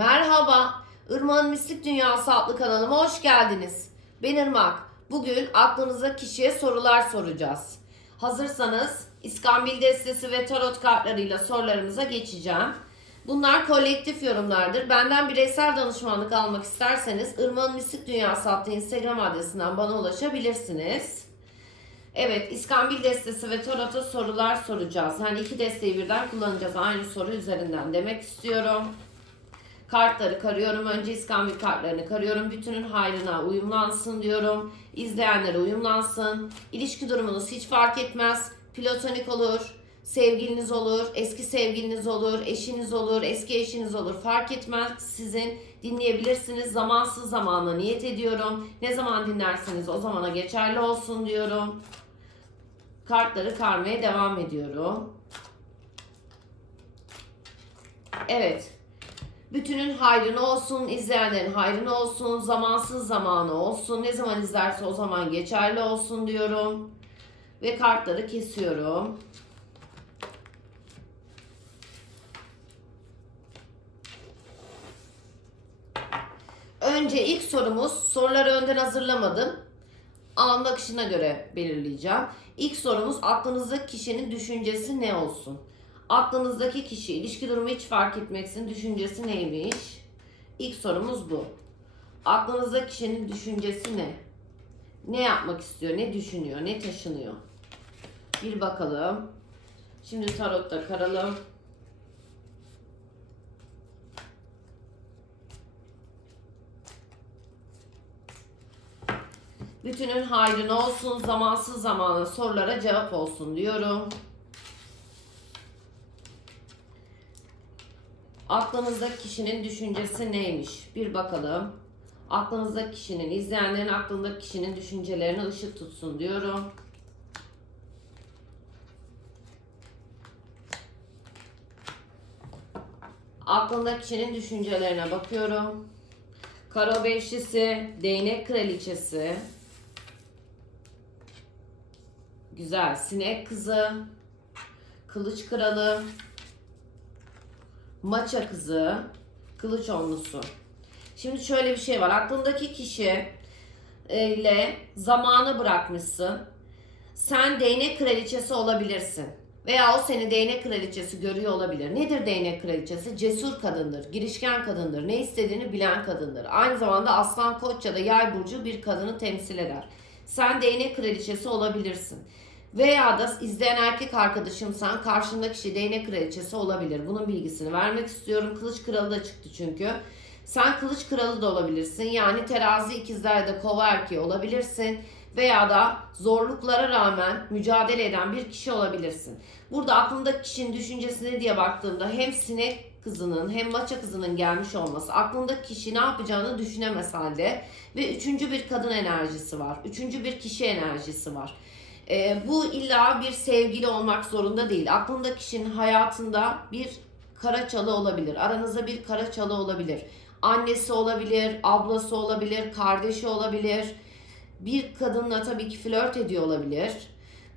Merhaba, Irmak'ın Mistik Dünyası adlı kanalıma hoş geldiniz. Ben Irmak. Bugün aklınıza kişiye sorular soracağız. Hazırsanız İskambil destesi ve tarot kartlarıyla sorularımıza geçeceğim. Bunlar kolektif yorumlardır. Benden bireysel danışmanlık almak isterseniz Irmak'ın Mistik Dünyası adlı Instagram adresinden bana ulaşabilirsiniz. Evet, İskambil destesi ve tarota sorular soracağız. Yani iki desteği birden kullanacağız aynı soru üzerinden demek istiyorum. Kartları karıyorum. Önce İskambil kartlarını karıyorum. Bütünün hayrına uyumlansın diyorum. İzleyenlere uyumlansın. İlişki durumunuz hiç fark etmez. Platonik olur. Sevgiliniz olur, eski sevgiliniz olur, eşiniz olur, eski eşiniz olur fark etmez. Sizin dinleyebilirsiniz. Zamansız zamana niyet ediyorum. Ne zaman dinlerseniz o zamana geçerli olsun diyorum. Kartları karmaya devam ediyorum. Evet. Bütünün hayrına olsun, izleyenlerin hayrına olsun, zamansız zamanı olsun, ne zaman izlerse o zaman geçerli olsun diyorum. Ve kartları kesiyorum. Önce ilk sorumuz, soruları önden hazırlamadım. Anın akışına göre belirleyeceğim. İlk sorumuz aklınızdaki kişinin düşüncesi ne olsun? Aklınızdaki kişi ilişki durumu hiç fark etmeksizin düşüncesi neymiş? İlk sorumuz bu. Aklınızdaki kişinin düşüncesi ne? Ne yapmak istiyor? Ne düşünüyor? Ne taşınıyor? Bir bakalım. Şimdi tarotta karalım. Bütünün hayrına olsun, zamansız zamana sorulara cevap olsun diyorum. Aklınızdaki kişinin düşüncesi neymiş? Bir bakalım. Aklınızdaki kişinin, izleyenlerin aklındaki kişinin düşüncelerine ışık tutsun diyorum. Aklındaki kişinin düşüncelerine bakıyorum. Karo beşlisi, değnek kraliçesi. Güzel. Sinek kızı. Kılıç kralı. Maça kızı. Kılıç onlusu. Şimdi şöyle bir şey var. Aklındaki kişi e, ile zamanı bırakmışsın. Sen değnek kraliçesi olabilirsin. Veya o seni değnek kraliçesi görüyor olabilir. Nedir değnek kraliçesi? Cesur kadındır, girişken kadındır, ne istediğini bilen kadındır. Aynı zamanda aslan koç ya da yay burcu bir kadını temsil eder. Sen değnek kraliçesi olabilirsin. Veya da izleyen erkek arkadaşımsan karşındaki kişi değnek kraliçesi olabilir. Bunun bilgisini vermek istiyorum. Kılıç kralı da çıktı çünkü. Sen kılıç kralı da olabilirsin. Yani terazi ikizler de kova erkeği olabilirsin. Veya da zorluklara rağmen mücadele eden bir kişi olabilirsin. Burada aklındaki kişinin düşüncesine diye baktığımda hem sinek kızının hem maça kızının gelmiş olması aklındaki kişi ne yapacağını düşünemez halde ve üçüncü bir kadın enerjisi var. Üçüncü bir kişi enerjisi var. Ee, bu illa bir sevgili olmak zorunda değil. Aklındaki kişinin hayatında bir kara çalı olabilir. Aranızda bir kara çalı olabilir. Annesi olabilir, ablası olabilir, kardeşi olabilir. Bir kadınla tabii ki flört ediyor olabilir.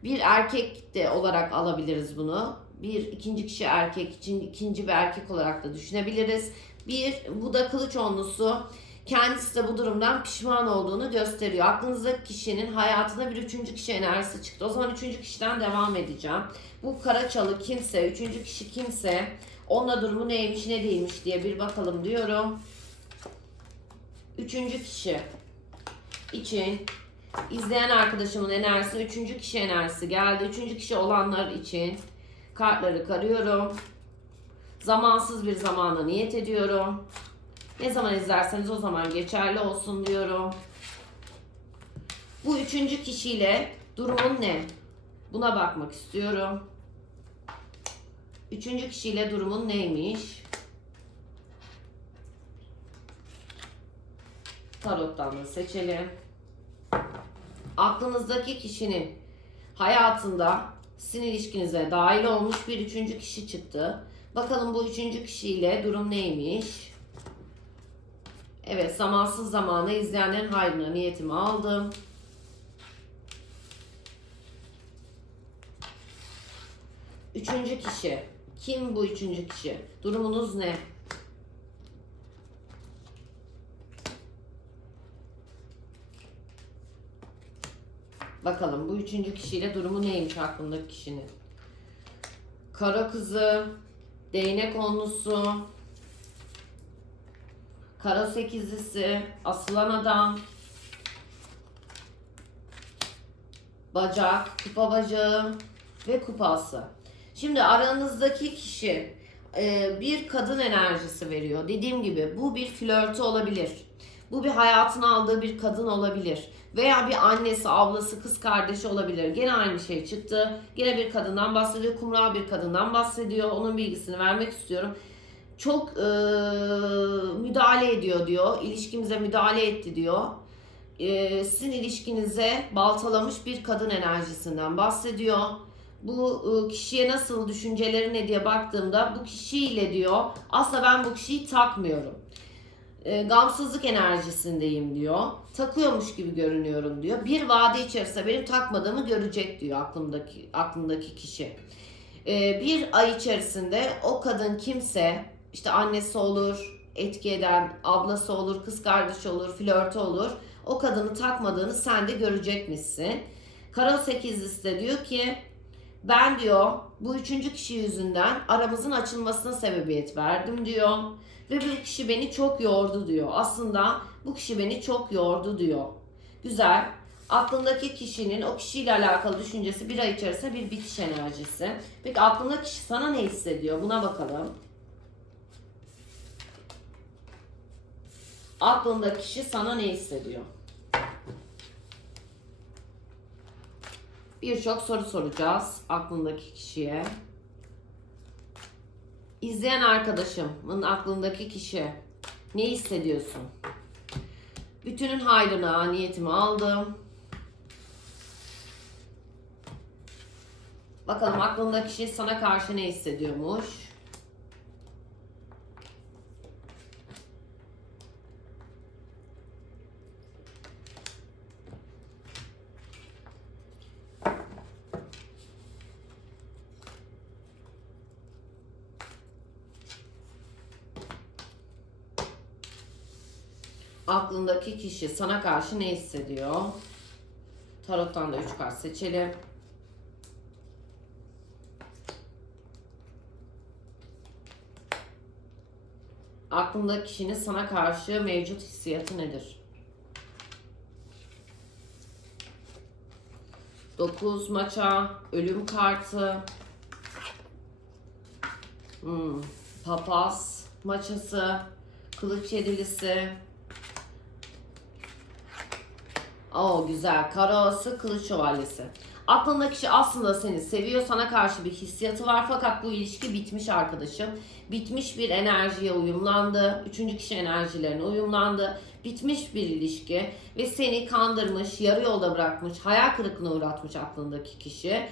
Bir erkek de olarak alabiliriz bunu. Bir ikinci kişi erkek için ikinci bir erkek olarak da düşünebiliriz. Bir bu da kılıç onlusu. Kendisi de bu durumdan pişman olduğunu gösteriyor. Aklınızdaki kişinin hayatına bir üçüncü kişi enerjisi çıktı. O zaman üçüncü kişiden devam edeceğim. Bu Karaçalı kimse, üçüncü kişi kimse, onunla durumu neymiş ne değilmiş diye bir bakalım diyorum. Üçüncü kişi için izleyen arkadaşımın enerjisi, üçüncü kişi enerjisi geldi. Üçüncü kişi olanlar için kartları karıyorum. Zamansız bir zamana niyet ediyorum. Ne zaman izlerseniz o zaman geçerli olsun diyorum. Bu üçüncü kişiyle durumun ne? Buna bakmak istiyorum. Üçüncü kişiyle durumun neymiş? Tarottan da seçelim. Aklınızdaki kişinin hayatında sizin ilişkinize dahil olmuş bir üçüncü kişi çıktı. Bakalım bu üçüncü kişiyle durum neymiş? Evet zamansız zamana izleyenlerin hayrına niyetimi aldım. Üçüncü kişi. Kim bu üçüncü kişi? Durumunuz ne? Bakalım bu üçüncü kişiyle durumu neymiş aklındaki kişinin. Kara kızı, değnek onlusu, kara sekizlisi, asılan adam, bacak, kupa bacağı ve kupası. Şimdi aranızdaki kişi e, bir kadın enerjisi veriyor. Dediğim gibi bu bir flörtü olabilir. Bu bir hayatına aldığı bir kadın olabilir. Veya bir annesi, ablası, kız kardeşi olabilir. Gene aynı şey çıktı. Gene bir kadından bahsediyor. Kumral bir kadından bahsediyor. Onun bilgisini vermek istiyorum. Çok e, müdahale ediyor diyor. İlişkimize müdahale etti diyor. E, sizin ilişkinize baltalamış bir kadın enerjisinden bahsediyor. Bu e, kişiye nasıl düşünceleri ne diye baktığımda bu kişiyle diyor aslında ben bu kişiyi takmıyorum e, gamsızlık enerjisindeyim diyor. Takıyormuş gibi görünüyorum diyor. Bir vade içerisinde benim takmadığımı görecek diyor aklımdaki aklımdaki kişi. E, bir ay içerisinde o kadın kimse işte annesi olur, etki eden ablası olur, kız kardeşi olur, flörtü olur. O kadını takmadığını sen de görecekmişsin. Karo 8'lisi de diyor ki ben diyor bu üçüncü kişi yüzünden aramızın açılmasına sebebiyet verdim diyor. Ve bir kişi beni çok yordu diyor. Aslında bu kişi beni çok yordu diyor. Güzel. Aklındaki kişinin o kişiyle alakalı düşüncesi bir ay içerisinde bir bitiş enerjisi. Peki aklındaki kişi sana ne hissediyor? Buna bakalım. Aklındaki kişi sana ne hissediyor? Birçok soru soracağız aklındaki kişiye. İzleyen arkadaşımın aklındaki kişi ne hissediyorsun? Bütünün hayrına niyetimi aldım. Bakalım aklındaki kişi sana karşı ne hissediyormuş? Aklındaki kişi sana karşı ne hissediyor? Tarottan da 3 kart seçelim. Aklındaki kişinin sana karşı mevcut hissiyatı nedir? 9 maça, ölüm kartı, hmm, papaz maçası, kılıç yedilisi, Oo güzel. Karaosu kılıç şövalyesi. Aklındaki kişi aslında seni seviyor. Sana karşı bir hissiyatı var fakat bu ilişki bitmiş arkadaşım. Bitmiş bir enerjiye uyumlandı. Üçüncü kişi enerjilerine uyumlandı. Bitmiş bir ilişki ve seni kandırmış, yarı yolda bırakmış, hayal kırıklığına uğratmış aklındaki kişi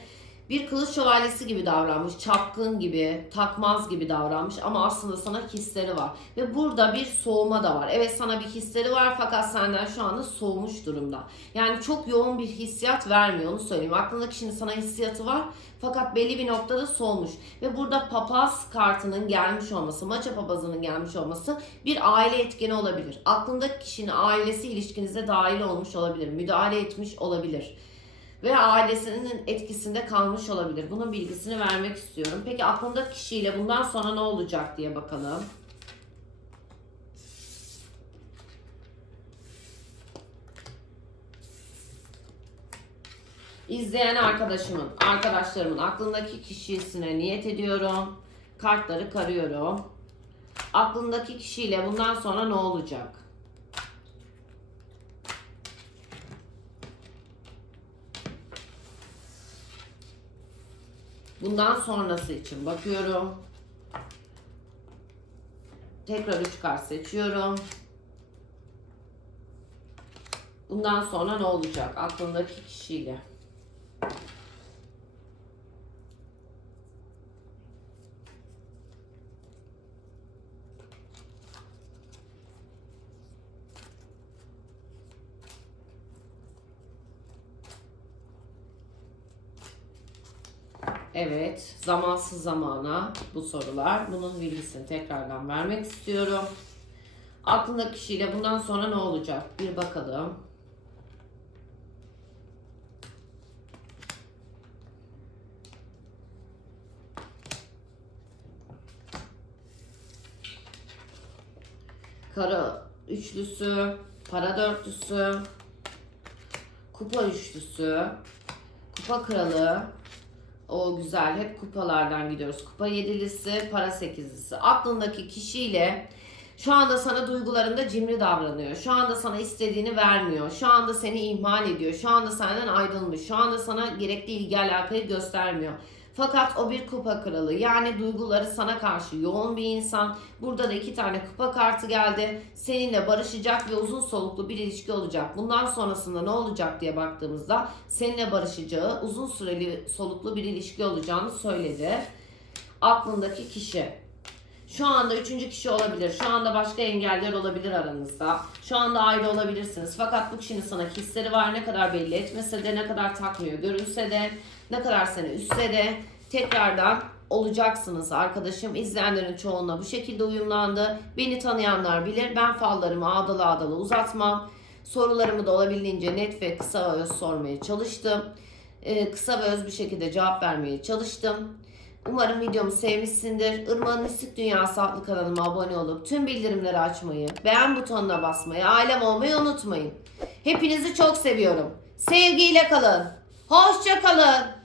bir kılıç şövalyesi gibi davranmış, çapkın gibi, takmaz gibi davranmış ama aslında sana hisleri var. Ve burada bir soğuma da var. Evet sana bir hisleri var fakat senden şu anda soğumuş durumda. Yani çok yoğun bir hissiyat vermiyor onu söyleyeyim. Aklında kişinin sana hissiyatı var fakat belli bir noktada soğumuş. Ve burada papaz kartının gelmiş olması, maça papazının gelmiş olması bir aile etkeni olabilir. Aklındaki kişinin ailesi ilişkinize dahil olmuş olabilir, müdahale etmiş olabilir ve ailesinin etkisinde kalmış olabilir. Bunun bilgisini vermek istiyorum. Peki aklındaki kişiyle bundan sonra ne olacak diye bakalım. İzleyen arkadaşımın, arkadaşlarımın aklındaki kişisine niyet ediyorum. Kartları karıyorum. Aklındaki kişiyle bundan sonra ne olacak? Bundan sonrası için bakıyorum. Tekrar 3 kart seçiyorum. Bundan sonra ne olacak aklındaki kişiyle? zamansız zamana bu sorular. Bunun bilgisini tekrardan vermek istiyorum. Aklındaki kişiyle bundan sonra ne olacak? Bir bakalım. Kara üçlüsü, para dörtlüsü, kupa üçlüsü, kupa kralı, o güzel. Hep kupalardan gidiyoruz. Kupa yedilisi, para sekizlisi. Aklındaki kişiyle şu anda sana duygularında cimri davranıyor. Şu anda sana istediğini vermiyor. Şu anda seni ihmal ediyor. Şu anda senden ayrılmış. Şu anda sana gerekli ilgi alakayı göstermiyor. Fakat o bir kupa kralı. Yani duyguları sana karşı yoğun bir insan. Burada da iki tane kupa kartı geldi. Seninle barışacak ve uzun soluklu bir ilişki olacak. Bundan sonrasında ne olacak diye baktığımızda seninle barışacağı, uzun süreli soluklu bir ilişki olacağını söyledi. Aklındaki kişi. Şu anda üçüncü kişi olabilir. Şu anda başka engeller olabilir aranızda. Şu anda ayrı olabilirsiniz. Fakat bu kişinin sana hisleri var. Ne kadar belli etmese de, ne kadar takmıyor görünse de, ne kadar seni üstse de tekrardan olacaksınız arkadaşım. İzleyenlerin çoğunluğu bu şekilde uyumlandı. Beni tanıyanlar bilir. Ben fallarımı ağdalı ağdalı uzatmam. Sorularımı da olabildiğince net ve kısa ve öz sormaya çalıştım. Ee, kısa ve öz bir şekilde cevap vermeye çalıştım. Umarım videomu sevmişsindir. Irmak'ın Mistik Dünyası adlı kanalıma abone olup tüm bildirimleri açmayı, beğen butonuna basmayı, ailem olmayı unutmayın. Hepinizi çok seviyorum. Sevgiyle kalın. Hoşça kalın.